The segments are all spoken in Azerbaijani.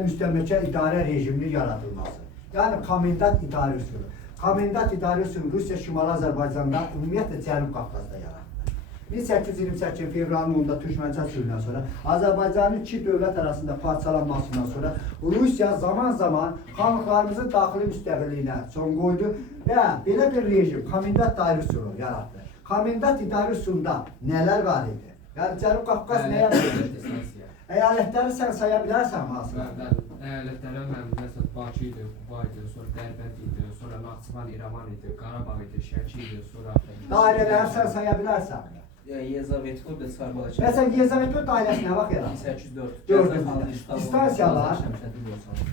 müstəmləkə idarə rejiminin yaradılması. Yəni komendant idarə üsulu. Komendant idarə üsulu Rusiya Şimali Azərbaycanda, ümumiyyətlə Cənub Qafqazda yaratdı. 1828 fevralın 10-da Türkməncə sülhündən sonra Azərbaycanın iki dövlət arasında parçalanmasından sonra Rusiya zaman-zaman xanlıqlarımızın daxili müstəqilliyinə son qoydu və belə bir rejim, komendant idarə üsulu yaratdı. Komendant idarə üsulunda nələr var idi? Yəni Cənub Qafqaz nəyə verir? Əyalətləri sən saya bilərsən hansına? Əyalətlərə məsələn Bakı idi, Quba idi, sonra Dərbənd idi, sonra Naxçıvan, İrəvan idi, Qarabağ idi, Şəki idi, sonra... Dairələri sən saya bilərsən? Yezavetko və Skarbalacaq. Məsələn, Yezavetko dairəsi nə vaxt yaratdı? 1804. Distansiyalar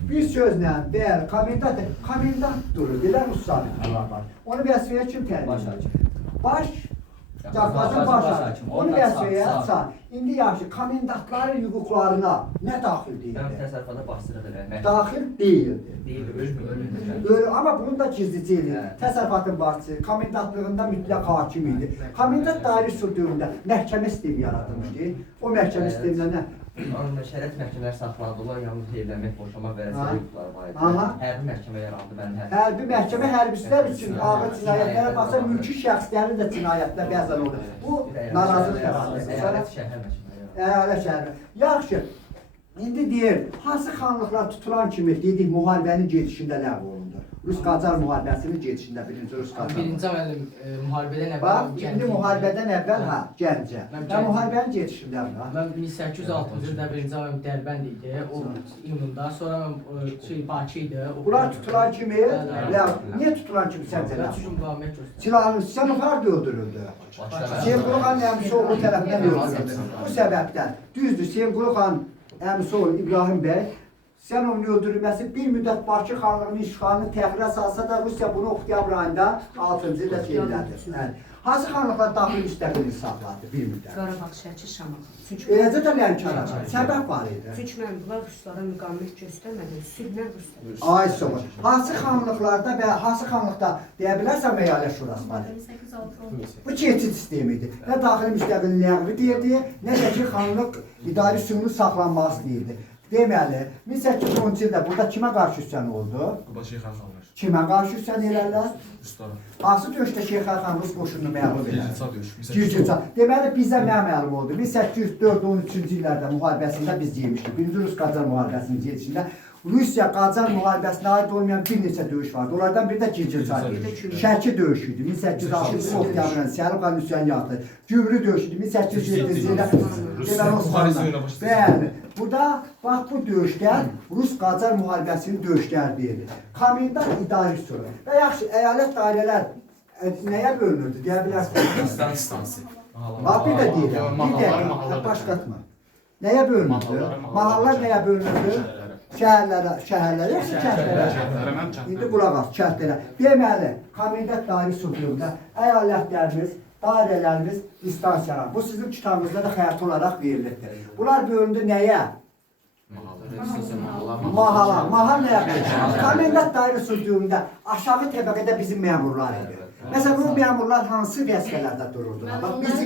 bir sözlə deyər, komendant durur, belə Rus sabitlər var. Onu vəzifəyə kim təyin edir? Baş Cəfazın baş hakim. Onu vəzifəyə açar. İndi yaxşı, komendantların hüquqlarına nə daxil deyildi? Mən təsərrüfata başçılıq eləmək. Daxil deyildi. Deyildi, Amma bunun da gizliciliyi, təsərrüfatın başçısı, komendantlığında mütləq hakim idi. Komendant dairə üsulunda məhkəmə sistemi yaradılmışdı. O məhkəmə sisteminə nə? Şərət məhkəmələr saxlandılar, yalnız evlənmək, boşanmaq və rəsmi hüquqları var idi. Hərbi məhkəmə yarandı, hərbi məhkəmə hərbçilər üçün ağır cinayətlərə baxsa, mülki şəxslərin də cinayətlər bəzən olur. Bu narazılıq yaratdı. Əyalət şəhər məhkəmə. Əyalət şəhər. Yaxşı, indi deyir, hansı xanlıqlar tutulan kimi dedik, müharibənin gedişində ləğv olundu. Rus-Qacar müharibəsinin gedişində birinci Rus-Qacar. Birinci müəllim, müharibədən əvvəl... Bax, indi müharibədən əvvəl, Gəncə. Və müharibənin gedişində mi? Mən 1806-cı ildə birinci müəllim Dərbənd idi, o iyununda, sonra Bakı idi. Bunlar tutulan kimi, niyə tutulan kimi səncə ləğv? Çünki müqavimət göstərir. Silahlı Siyanovar da öldürüldü. Hüseyin əmisi oğlu tərəfindən öldürüldü. Bu səbəbdən, düzdür, Hüseyin əmisi oğlu İbrahim bəy, sən onun öldürülməsi bir müddət Bakı xanlığının işğalını təxirə salsa da Rusiya bunu oktyabr ayında 6-cı ildə çeyrələdi. Hansı xanlıqlar daxili müstəqillik saxladı bir müddət? Qarabağ, Şəki, Şamaxı. Eləcə də Lənkəran. Səbəb var idi. Çünki mən bunlar Ruslara müqavimət göstərmədim, sülhlə Ruslar. Ay soğuk. Hansı xanlıqlarda və hansı xanlıqda deyə bilərsən əyalət şurası var? Bu keçid sistemi idi. Nə daxili müstəqillik ləğvi deyirdi, nə də ki xanlıq idarə üsulunun saxlanması deyirdi. Deməli, 1810-cu ildə burada kimə qarşı üsyan oldu? Quba Şeyxan xanlar. Kimə qarşı üsyan elərlər? Ruslara. Hansı döyüşdə Şeyxan xan Rus qoşununu məğlub elər? Gürcüca döyüş. Gürcüca. Deməli, bizə nə məlum oldu? 1804-13-cü illərdə müharibəsində biz yemişdik. Birinci Rus-Qacar müharibəsinin gedişində Rusiya-Qacar müharibəsinə aid olmayan bir neçə döyüş vardı. Onlardan biri də Gürcüca idi. Şəki döyüşü idi. 1860-cı oktyabrın Sərif xan üsyanı Gübrü döyüşü idi. 1807-ci ildə deməli Osmanlı. Bəli. Burada bax bu döyüşlər Rus-Qacar müharibəsinin döyüşləri deyilir. Komendant idarə üsulu. Və yaxşı, əyalət dairələr nəyə bölünürdü? Deyə bilərsiniz. İstansi. Bax bir də deyirəm. Bir də başqatma. Nəyə bölünürdü? Mahallar nəyə bölünürdü? Şəhərlərə, yoxsa kəndlərə? İndi qulaq as, kəndlərə. Deməli, komendant dairə üsulunda əyalətlərimiz, dairələrimiz, distansiyalar. Bu sizin kitabınızda da xəyat olaraq verilirdir. Bunlar bölündü nəyə? Mahala. Mahal nəyə bölündü? Komendant dairə üsulunda aşağı təbəqədə bizim məmurlar idi. Məsələn, bu məmurlar hansı vəzifələrdə dururdular?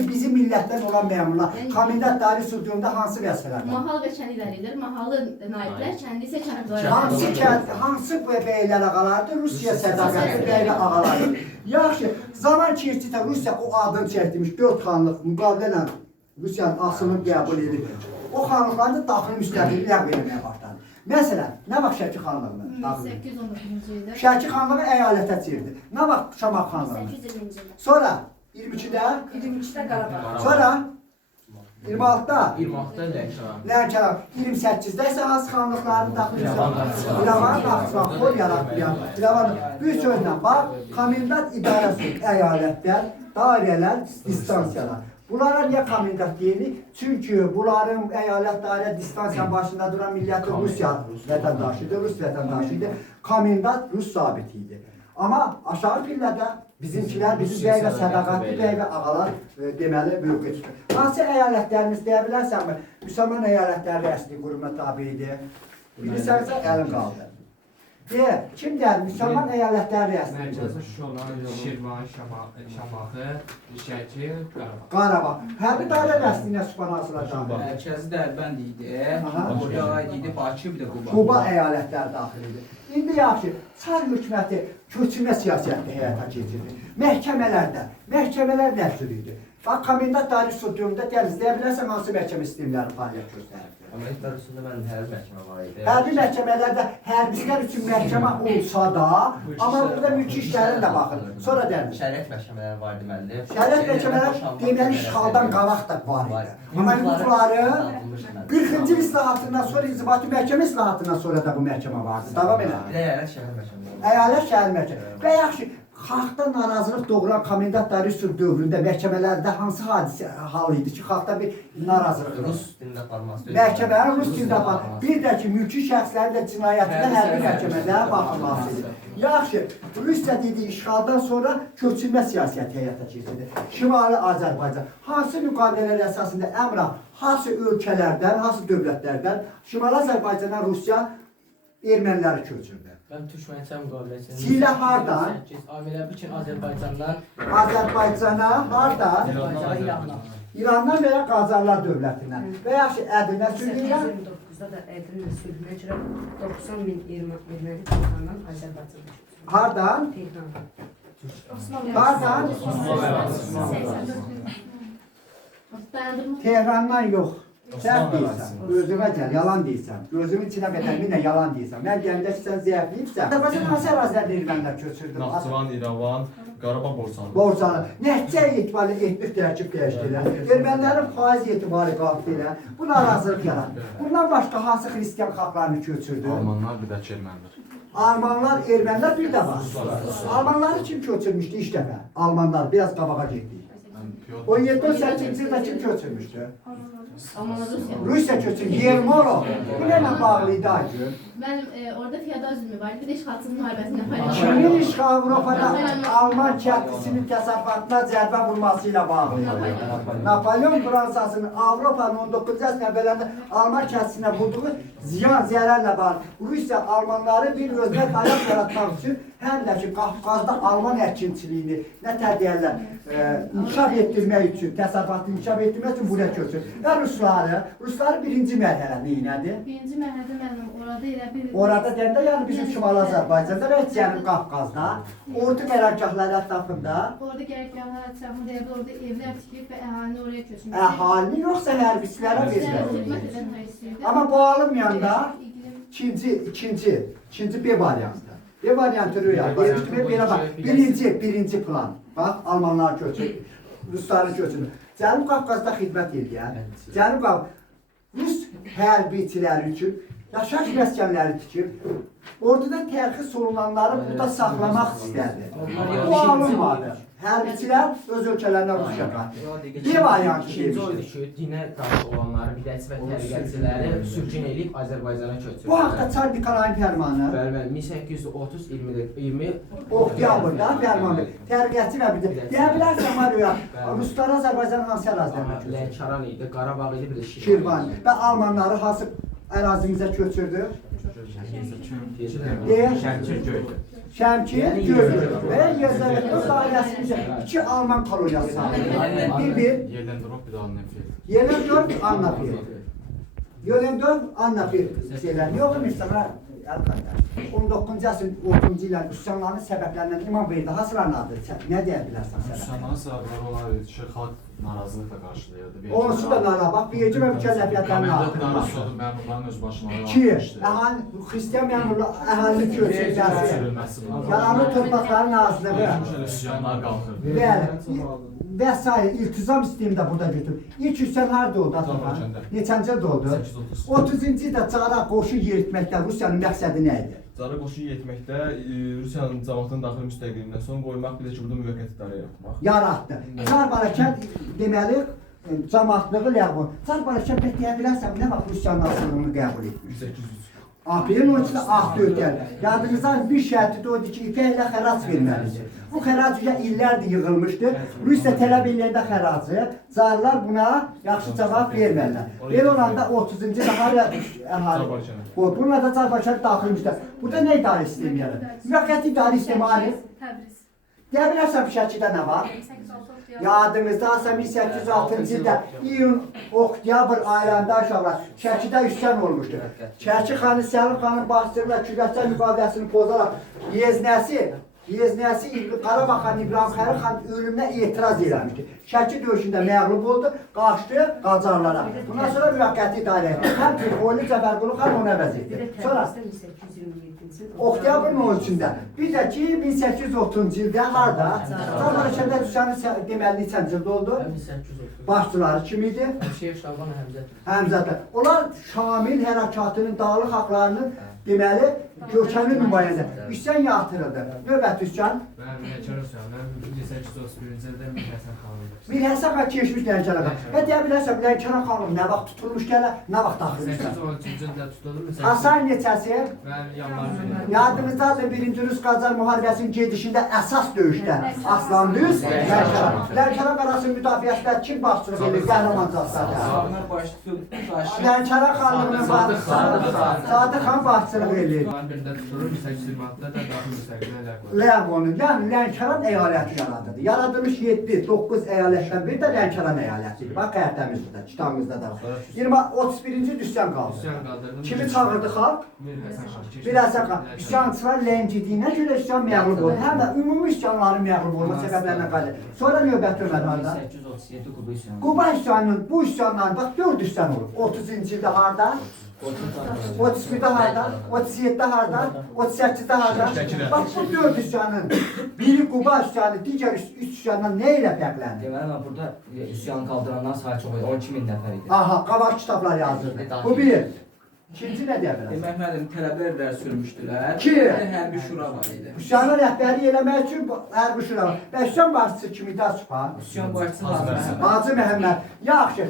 Bizim millətdən olan məmurlar komendant dairə üsulunda hansı vəzifələrdə? Mahal və kənd idarələr, mahalı naiblər, kəndi isə kənd Hansı bəylər ağalardır? Rusiya sədaqətli bəylə ağalardır. Yaxşı, zaman keçdikcə Rusiya o adını çəkdirmiş 4 xanlıq müqavilə Rusiyanın asılını qəbul edir. O xanlıqları da daxili müstəqillik ləğv etməyə başladı. Məsələn, nə vaxt Şəki xanlığını? 1819-cu ildə. Şəki xanlığı əyalətə çevirdi. Nə vaxt Şamaxı xanlığını? 1820-ci ildə. Sonra 22-də, 22-də Qarabağ. sonra 26-da 26-da Lənkəran, 28-də isə hansı xanlıqların daxil İrəvan, Naxçıvan, Xol yaratmayan İrəvan. Bir sözlə bax, komendant idarəsi, əyalətlər, dairələr, distansiyalar. Bunlara niyə komendant deyilir? Çünki bunların əyalət dairə distansiyanın başında duran milləti Rusiya vətəndaşıdır, Rus vətəndaşıdır. Komendant Rus sabiti idi. Amma aşağı pillədə bizimkilər, bizim bəy və sədaqətli bəy və ağalar deməli mövqe tutur. Hansı əyalətlərimiz deyə bilərsənmi? Müsəlman əyalətləri rəsmi quruma tabi idi. Bilirsənsə əlin qaldı. Kim gəldi? Müsəlman əyalətləri rəsmi. Mərkəzi Şola, Şirvan, Şamaxı, Şəki, Qarabağ. Qarabağ. Hərbi dairə rəsminə Subhanallah. Mərkəzi Dərbənd idi. Aha. Oraya aid idi Bakı, bir də Quba. Quba əyalətləri daxil idi. İndi yaxşı, Çar hökuməti köçürmə siyasətini həyata keçirdi. Məhkəmələr nə tür idi? Bax, komendant dairə dövründə izləyə bilərsən hansı məhkəmə sistemləri fəaliyyət göstərirdi. Komendantlar üstündə mənim hərbi məhkəmə var idi. Hərbi məhkəmələrdə hərbçilər üçün məhkəmə olsa da, amma burada mülki işlərin də baxın. Sonra dənilir. Şəriət məhkəmələri var deməli. Şəriət məhkəmələri deməli işğaldan qabaq da var idi. Amma hüquqları 40-cı islahatından sonra, inzibati məhkəmə islahatından sonra da bu məhkəmə vardı. Davam elə. Bir də əyalət şəhər məhkəmələri. Əyalət şəhər məhkəmə. Və yaxşı, xalqda narazılıq doğuran komendant dairə dövründə məhkəmələrdə hansı hal idi ki, xalqda bir narazılıq var? Rus dilində aparması. Məhkəmənin Rus dilində aparması. Bir də ki, mülki şəxslərin də cinayətində hərbi məhkəmələrə baxılması idi. Yaxşı, Rusiya dediyi işğaldan sonra köçürmə siyasəti həyata keçirdi. Şimali Azərbaycan hansı müqavilələr əsasında əmrah, hansı ölkələrdən, hansı dövlətlərdən Şimali Azərbaycandan Rusiya erməniləri köçürdü? Ben Türkmençay müqaviləsinin Silə hardan? Abilə bütün Azərbaycandan Azərbaycana hardan? Azərbaycana İrandan. İrandan və ya Qacarlar dövlətindən. Və yaxşı Ədirnə sülhündən 89-da da Ədirnə sülhünə görə 90 min erməni Tehrandan Azərbaycana köçürdü. hardan? Tehrandan. Hardan? Dayandırma. Tehrandan yox. Sən deyirsən, gözümə gəl, yalan deyirsən. Gözümün içinə qədəminlə yalan deyirsən. Mən gəndə ki, sən zəifləyibsən. Azərbaycan hansı ərazilərdə ermənilər köçürdü? Naxçıvan, İrəvan, Qarabağ, Borçalı. Borçalı. Nəticə etibarilə etnik tərkib dəyişdilər. Ermənilərin faiz etibarı qalxdı ilə. Bu narazılıq yaratdı. Bundan başqa hansı xristiyan xalqlarını köçürdü? Almanlar, bir də ki, ermənilər. Almanlar, ermənilər bir də var. Almanları kim köçürmüşdü ilk dəfə? Almanlar biraz qabağa getdi. 17-18-ci ildə kim köçürmüşdü? Almanlar Rusya. Rusiya köçürmüşdü. Yermolov. Bu nə ilə bağlı idi acı? Benim orada feodalizmi var. Bir de işğalçılıq müharibəsində paylaşım. Kimin işğal Avropada Alman kəndlisinin təsərrüfatına cərbə vurması ilə bağlı idi? Napolyon Fransasının Avropanın 19-cu əsr əvvəllərində Alman kəndlisinə vurduğu ziyan, zərərlə bağlı. Rusiya Almanları bir özünə dayaq yaratmaq üçün həm də ki, Qafqazda Alman əkinçiliyini nə deyərlər, inkişaf etdirmək üçün, təsərrüfatını inkişaf etdirmək üçün buraya köçür. Və Rusları birinci mərhələ neynədir? Birinci mərhələdə mənim orada elə bir... Orada deyəndə, yəni bizim Şimali Azərbaycanda və Cənub Qafqazda, ordu qərargahları ətrafında Orada qərargahlar ətrafında elə orada evlər tikib və əhalini oraya köçürmüş. əhalini yoxsa hərbiçilərə Xidmət verir. edən hayırsıydı. Amma bu alınmayanda ikinci B variantı. B variantı rüya. Belə bax, birinci plan. Bax, Almanlar köçür, Rusları köçür. Cənub Qafqazda xidmət edən, Cənub Qafqaz Rus hərbiçiləri üçün yaşayış məskənləri tikib, orduda tərxis olunanları burada saxlamaq istərdi. Bu alınmadı. Hərbiçilər öz ölkələrinə Rusiya qatdı. Bir variantı İkinci oydu demişdir. ki, dinə qarşı olanları, bidətçi və təriqətçiləri sürgün edib Azərbaycana köçürdülər. Bu haqda Çar Nikolayın fərmanı, Bəli, bəli, 1830-20 oktyabrda fərmanı, təriqətçi və bir də. Deyə bilərsən var ya, Ruslar Azərbaycanın hansı ərazilərinə köçürdü? Lənkəran idi, Qarabağ idi, bir də Şirvan və Almanları hansı ərazimizə köçürdü? Şəmkir göydü. Şəmkir, Göyür və Yezəvətli dairəsində 2 Alman koloniyası salındı. Bir, Yerləndirov, bir də Annefil. Yelendorf, Annapil. Yelendorf, Annapil şeylər. Yox, Müslüman, 19-cu əsrin 30-cu illərin üsyanlarının səbəblərindən İmam Beydə hasılarının adı, nə deyə bilərsən səbəb? Müsəlman səbəbləri olardı ki, xalq narazılıqla qarşılayırdı. Onsu da nara, bax, vergi və mükəlləfiyyətlərini Komendantlar artırmaq. oldu, məmurların öz başına İki, xristiyan məmurlar əhalini köçürməsi, yalanlı torpaqların azlığı Üsyanlar qalxırdı. və s. iltizam sistemi də burada götürür. İlk üsyan harada oldu? Neçəncə ildə oldu? 30-cu ildə Cara qoşu yeritməkdə Rusiyanın məqsədi nə idi? Cara qoşu yetməkdə Rusiyanın cəmaatının daxili müstəqilliyindən son qoymaq, bir də ki, burada müvəqqəti idarə yaratmaq. Yaratdı. Çar Barakənd deməli, cəmaatlığı ləğv olundu. Çar Barakənd deyə bilərsən, nə vaxt Rusiyanın asılılığını qəbul etmiş? 1803. AP'nin onun içində ah dörtgən. Yadınızdan bir şərti de oydu ki, İPəklə xərac verməlidir. Bu xərac illərdir yığılmışdı. Rusiya tələb eləyəndə xəracı, carlar buna yaxşı cavab vermərlər. Belə olanda 30-cu ildə əhali bununla da Azərbaycan daxilmişdir. Burada nə idarə sistemi yarar? Müvəqqəti idarə sistemi alır. Deyə bilərsən bu şəkildə nə var? Yadınızda 1806-cı ildə iyun, oktyabr aylarında aşağılar Şəkidə üsyan olmuşdur. Şəki xanı Səlim xanın bastırıla Kürdəstan müqaviləsini pozaraq Yeznəsi Qarabağ xanı İbrahim Xəlil xan ölümünə etiraz eləmişdi. Şəki döyüşündə məğlub oldu, qaçdı Qacarlara. Bundan sonra müvəqqəti idarə etdi. Həm Türkoğlu Cəfərqulu xan onu əvəz etdi. Sonra oktyabrın 13-də bir də ki 1830-cu ildə harda? Cəfərqədə üsyanı deməli neçənci ildə oldu? 1830. Başçıları kim idi? Şeyh Şaban Həmzədə. Onlar Şamil hərəkatının dağlıq haqlarının deməli kökəni nümayəndə. Üsyan yatırıldı. Növbəti üsyan Mən Lənkəran mən 1831-ci ildə Mir Həsən xanımdır. Mir Həsən xan keçmiş Lənkəran xan. Və deyə bilərsən Lənkəran xanım nə vaxt tutulmuş gələ, nə vaxt daxilmişlər. 1813-cü ildə tutulur. Hasan neçəsi? Mən yanvar Yadınızdadır birinci Rus-Qacar müharibəsinin gedişində əsas döyüşdə Aslan Düz, Lənkəran. Lənkəran qarasının müdafiəsində kim başçılıq edir? Qəhrəmancaqlar. Lənkəran xanlığının başçılığı Sadıq xan başçılıq edir. birində tutulur, 1826-da da daxil müstəqillə ləğv olunur. Ləğv olunur. Yəni Lənkəran əyaləti yaradıldı. Yaradılmış 7-9 əyalətdən biri də Lənkəran əyalətidir. Bax xəritəmizdə, kitabımızda da var. 31-ci üsyan qaldı. Üsyan qaldırdım. Kimi çağırdı xalq? Mir Həsən xan. Bir Həsən xan. Üsyançılar ləngidiyinə görə üsyan məğlub oldu. Həm də ümumi üsyanların məğlub olma səbəblərinə qaldı. Sonra növbəti Ömər harda? 1837 Quba üsyanı. Quba üsyanının, bu üsyanların bax 4 üsyan olub. 30-cu ildə harda? 31-də harda? 37-də harda? 38-də harda? Bax bu 4 üsyanın biri Quba üsyanı, digər 3 üsyandan nə ilə fərqlənir? Deməli mən burada üsyan qaldıranlar sayı çox idi. 12.000 nəfər idi. Aha, qabaq kitablar yazıldı. Bu bir. İkinci nə deyə bilərsən? Demək müəllim tələblər də sürmüşdülər. Ki? Hərbi şura var idi. Üsyanı rəhbərlik eləmək üçün hərbi şura var. Və üsyan başçısı kim idi Asıpan? Üsyan başçısı Hacı Hacı Məhəmməd. Yaxşı,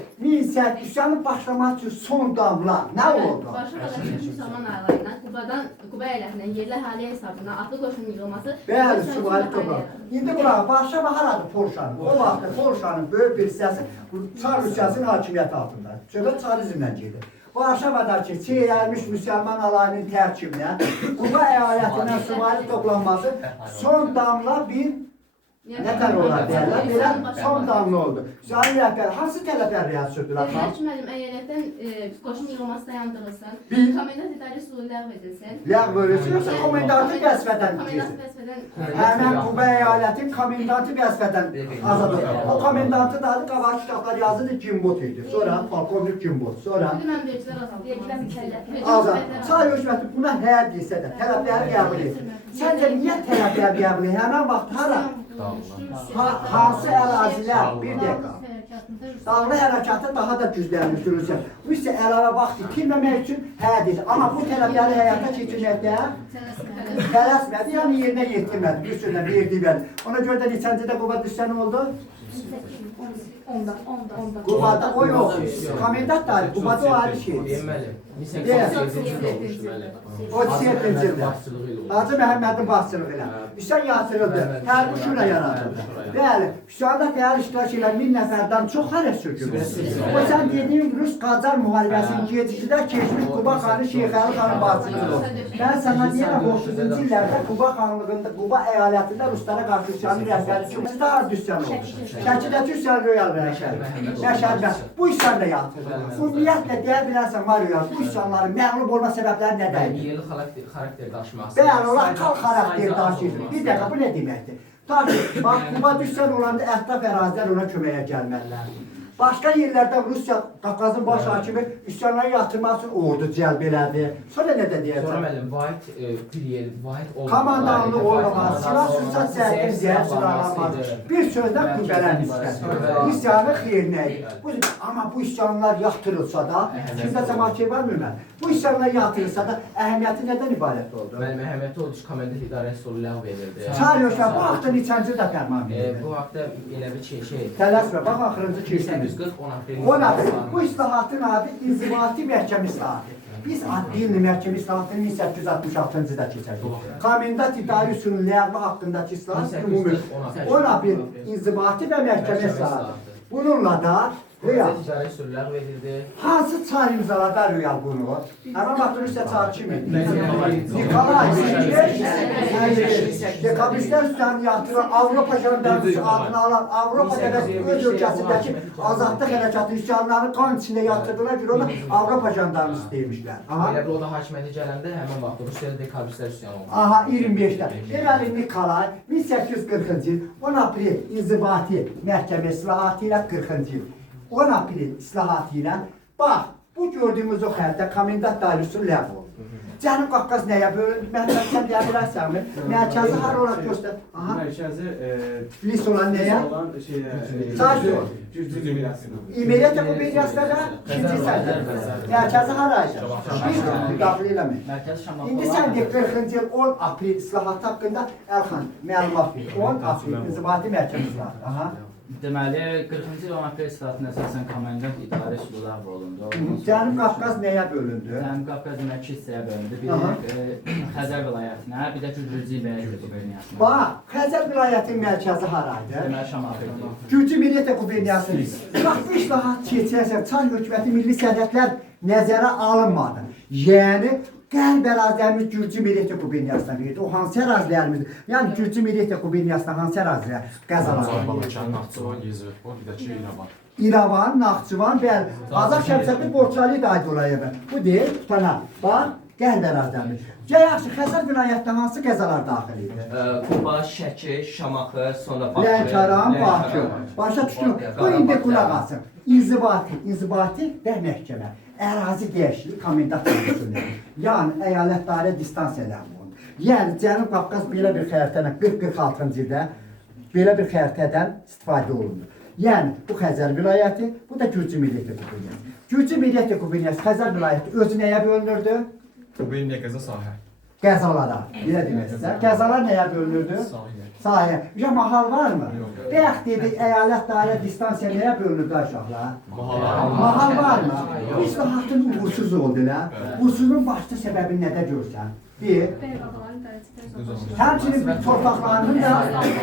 üsyanın başlamaq üçün son damla nə oldu? Başa qarşı müsəlman aylarından Quba əylətindən yerli əhali hesabına atlı qoşun yığılması. Bəli, Suvali Topal. İndi bura Varşava haradır Polşanın? O vaxtda Polşanın böyük bir hissəsi Çar Rusiyasının hakimiyyəti altında. Söhbət Çarizmdən gedir. Varşavadakı çeyrəlmiş müsəlman alayının tərkibinə Quba əyalətindən Suvali toplanması son damla bir nətər olar deyərlər, belə son damla oldu. Üsyanın rəhbəri, hansı tələblər riayət sürdülər? Müəllim, əyalətdən qoşun yığılması dayandırılsın. Bir. Komendant idarə üsulu ləğv edilsin. Ləğv edilsin, yoxsa komendantı vəzifədən Komendant keçsin? vəzifədən Həmən Quba əyalətin komendantı vəzifədən azad oldu. O komendantı da adı qabaq kitablar yazıdır Gimbot idi. Sonra polkovnik Gimbot. Sonra Dünən vericilər azaldılır. azad. Çay hökuməti buna hər desə də tələbləri qəbul edir. Səncə niyə tələbləri qəbul edir? Həmən vaxt hara? Hansı ərazilər? Bir dəqiqə. Dağlı hərəkatı daha da güclənmişdir Rusiya. Rusiya əlavə vaxt itirməmək üçün hə dedi. Amma bu tələbləri həyata keçirməkdə tələsmədi, yəni yerinə yetirmədi. Bir sözlə verdiyi bəli. Ona görə də neçəncidə Quba üsyanı oldu? Qubada o yox. Komendant da ayrı, Qubada o ayrı şey. Deməli, 1837-ci ildə olmuşdu müəllim. O 37-ci ildə. Başçılığı ilə oldu. Hacı Məhəmmədin başçılığı ilə. Üsyan yatırıldı. Hərbi şura yaradıldı. Bəli, üsyanda fəal iştirak edən 1000 nəfərdən çox hərə sürgünüdür. O sən dediyin Rus-Qacar müharibəsinin gedişində keçmiş Quba xanı Şeyxəli xanın başçılığı oldu. Mən sana deyirəm, 30-cu illərdə Quba xanlığında, Quba əyalətində Ruslara qarşı üsyanın rəhbəri üçün harada üsyan oldu? Şəkildəki üsyan Royal Məşədə. Bu üsyan da yatırıldı. Bu niyyətlə deyə bilərsən Mario, bu üsyanların məğlub olma səbəbləri nədəndir? Yerli xarakter daşıması. Bəli, lokal xarakter daşıyır. Bir dəqiqə, bu nə deməkdir? Ta ki, bax, Quba düşsən olanda ətraf ərazilər ona köməyə gəlməlilərdir. Başqa yerlərdə Rusiya, Qafqazın baş hakimi üsyanları yatırmaq üçün ordu cəlb elədi. Sonra nə də Sonra deyəcək? müəllim, vahid bir yer, vahid olmadı. Komandanlı olmaz, silah sursat zərgin zəhər sıralanmaz. Bir sözlə qübbələn istədir. Üsyanı xeyrinə idi. Amma bu üsyanlar yatırılsa da, kimdə cəmaatçı var mı mən? Bu üsyanlar yatırılsa da əhəmiyyəti nədən ibarət oldu? Müəllim, əhəmiyyəti oldu ki, komendant idarə üsulu ləğv edildi. Çar Yoşa, bu haqda neçənci də fərman verir? Bu haqda elə bir şey. Tələsmə, bax axırıncı keçdiniz. 1840 10 aprel. 10 aprel. Bu islahatın adı İnzibati Məhkəmə islahatı. Biz adli məhkəmə islahatını 1866-cı ildə keçirdik. Komendant idarə üsulunun ləğvi haqqındakı islahat ümumi 10 aprel inzibati və məhkəmə islahatı. Bununla da Rüyal. Ticari usullar verildi. Hansı çar imzaladı Rüyal bunu? Ama bakın işte çar kim idi? Nikolay Dekabistler üstlerini yaptıran Avropa jandarması adını alan Avropa devleti öz ülkesindeki azadlık harekatı üsyanlarını kan içinde yatırdılar ki onu Avropa jandarması demişler. Elə bir o da hakimiyyətə gələndə həmin vaxt Rusiyada dekabistlər üsyanı oldu. Aha 25'te. Deməli Nikolay 1840-cı il 10 aprel inzibati məhkəmə islahatı ilə 40-cı il 10 aprel islahatı ilə bax bu gördüyümüz o xəritə komendant dairəsi ləğv olundu. Cənub Qafqaz nəyə bölündü? Məhkəməsən deyə bilərsənmi? Mərkəzi har olaraq göstər. Aha. Mərkəzi Lis olan nəyə? Saç ol. İmeriyyətə bu bir yastada ikinci səndir. Mərkəzi haraydı? Biz müdaxilə eləmək. İndi sən de 40-cı il 10 aprel islahatı haqqında Əlxan məlumat ver. 10 aprel inzibati məhkəmə islahatı. Aha. Deməli, 40-cı il 10 aprel islahatına əsasən komendant idarə üsulu ləğv olundu. Cənub Qafqaz nəyə bölündü? Cənub Qafqaz demək iki hissəyə bölündü. Biri Xəzər vilayətinə, bir də Gürcü Millət quberniyasına. Bax, Xəzər vilayətinin mərkəzi haraydı? Deməli, Şamaxı. Gürcü Millət quberniyasını. Bax, bu islahat keçirəsən Çar hökuməti milli sərhədlər nəzərə alınmadı. Yəni Qərb ərazilərimiz Gürcü Millət quberniyasına verildi. O hansı ərazilərimiz? Yəni Gürcü Millət quberniyasına hansı ərazilər qəzalar? Naxçıvan, Yezretpol, bir də ki İrəvan. İrəvan, Naxçıvan, bəli. Azaq Şəmsəddin Borçalı da aid olaya. Bu deyil, tutana. Bax, Qərb ərazilərimiz. Yaxşı, Xəzər vilayətində hansı qəzalar daxil idi? Quba, Şəki, Şamaxı, sonra Bakı. Lənkəran, Bakı. Başa düşdün? Bu indi qulaq asın. İnzibati və məhkəmə. Ərazi dəyişikliyi komendant dairəsində. Yəni əyalət dairə distansiya ləğv olundu. Yəni Cənub Qafqaz belə bir xəritədən 40-46-cı ildə belə bir xəritədən istifadə olundu. Yəni bu Xəzər vilayəti, bu da Gürcü Millət quberniyası. Gürcü Millət quberniyası Xəzər vilayəti özü nəyə bölünürdü? Quberniya qəza sahə. Qəzalara. Belə demək istəyirəm. Qəzalar nəyə bölünürdü? Sahə. Ya mahal varmı? Bəx dedik, əyalət dairə distansiya nəyə bölünürdü aşağılar? Mahal varmı? Bu islahatın uğursuz oldu la. Uğursuzluğun başlı səbəbini nədə görsən? Bir. Həmçinin bir torpaqlarının da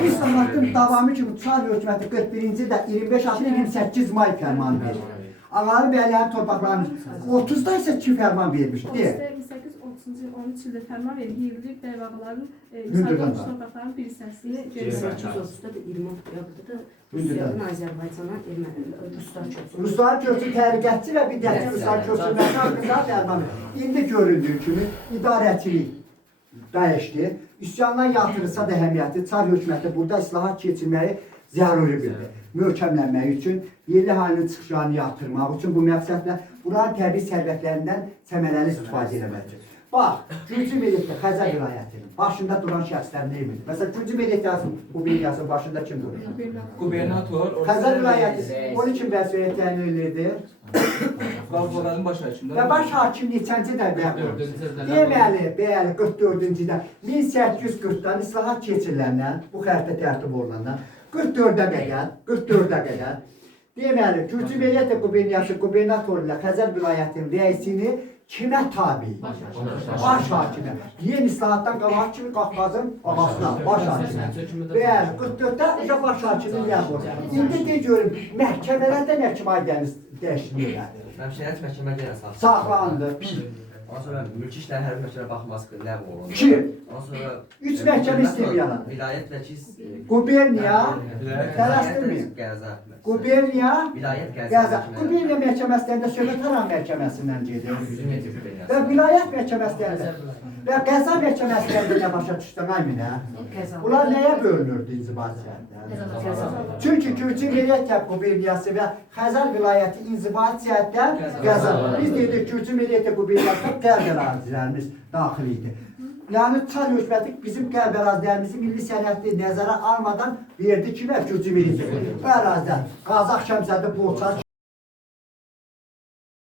bu islahatın davamı kimi Çar hökuməti 41-ci ildə 25 aprel 28 may fərmanı verir. Ağalı bəylərin torpaqlarının 30-da isə 2 fərman vermişdir. 1830-cu il 13 ildə fərman verilib Bəybağların müsaade torpaqların bir hissəsini 1830-da da 20 yaqda da Rusiyanın Azərbaycana Ruslar köçürüldü. Ruslar köçürü təriqətçi və bir dəstə Ruslar köçürülməsi haqqında fərman verir. İndi göründüyü kimi idarəçilik dəyişdi. Üsyandan yatırılsa da əhəmiyyəti Çar hökuməti burada islahat keçirməyi zəruri bildi. Möhkəmlənmək üçün, yerli halinin çıxışlarını yatırmaq üçün bu məqsədlə buranın təbii sərvətlərindən səmərəli istifadə etməkdir. Bax, Gürcü Millət Xəzər vilayətinin başında duran şəxslər nə edir? Məsələn, Gürcü Millət başında kim durur? Gubernator. Xəzər vilayəti onu kim vəzifəyə təyin edirdi? Qafqazın baş hakimi. Və baş hakim neçənci də ləğv olundu? Deməli, bəli, 44-cü ildə 1840-dan islahat keçiriləndən, bu xəritə tərtib olunandan 44-ə qədər deməli, Gürcü Millət quberniyası qubernator ilə Xəzər vilayətinin rəisini kimə tabi? Baş hakimə. Yeni islahatdan qabaq kimi Qafqazın ağasına, baş hakimə. Bəli, 44-də baş hakimin ləğv olundu. İndi de görün, məhkəmələrdə nə kimi aydəniz dəyişikliyi elədi? Şəhət məhkəmə yenə Saxlandı. Ondan sonra mülki işlərin hər bir məhkəmə baxması ləğv olundu. İki. Ondan sonra 3 məhkəmə istəyib yalandı. vilayət vəkil Quberniya, tələsdirməyin. Qəza. Quberniya, Vilayət Qəza. Quberniya məhkəməsində söhbət haram məhkəməsindən gedir. Və vilayət məhkəməsində və Qəza məhkəməsində nə başa düşdün Əminə? Bunlar nəyə bölünürdü inzibati cəhətdən? Çünki Gürcü Millət quberniyası və Xəzər vilayəti inzibati cəhətdən Qəza. Biz dedik Gürcü Millət quberniyasına Qərb ərazilərimiz daxil idi. Yəni Çar hökuməti bizim Qərb ərazilərimizi milli sərhədli nəzərə almadan verdi ki, və Gürcü Millət bu ərazidə Qazax Şəmsəddin Borçalı